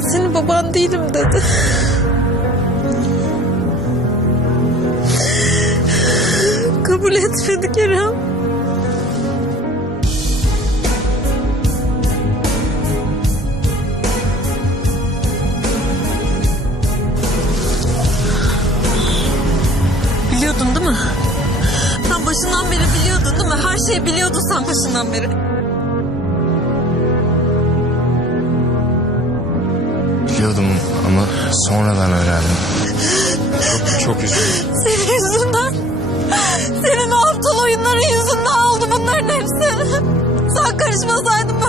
ben senin baban değilim dedi. Kabul etmedi Kerem. Biliyordun değil mi? Sen başından beri biliyordun değil mi? Her şeyi biliyordun sen başından beri. Biliyordum ama sonradan öğrendim. Çok, çok üzüldüm. Senin yüzünden. Senin o aptal oyunların yüzünden oldu bunların hepsi. Sen karışmasaydın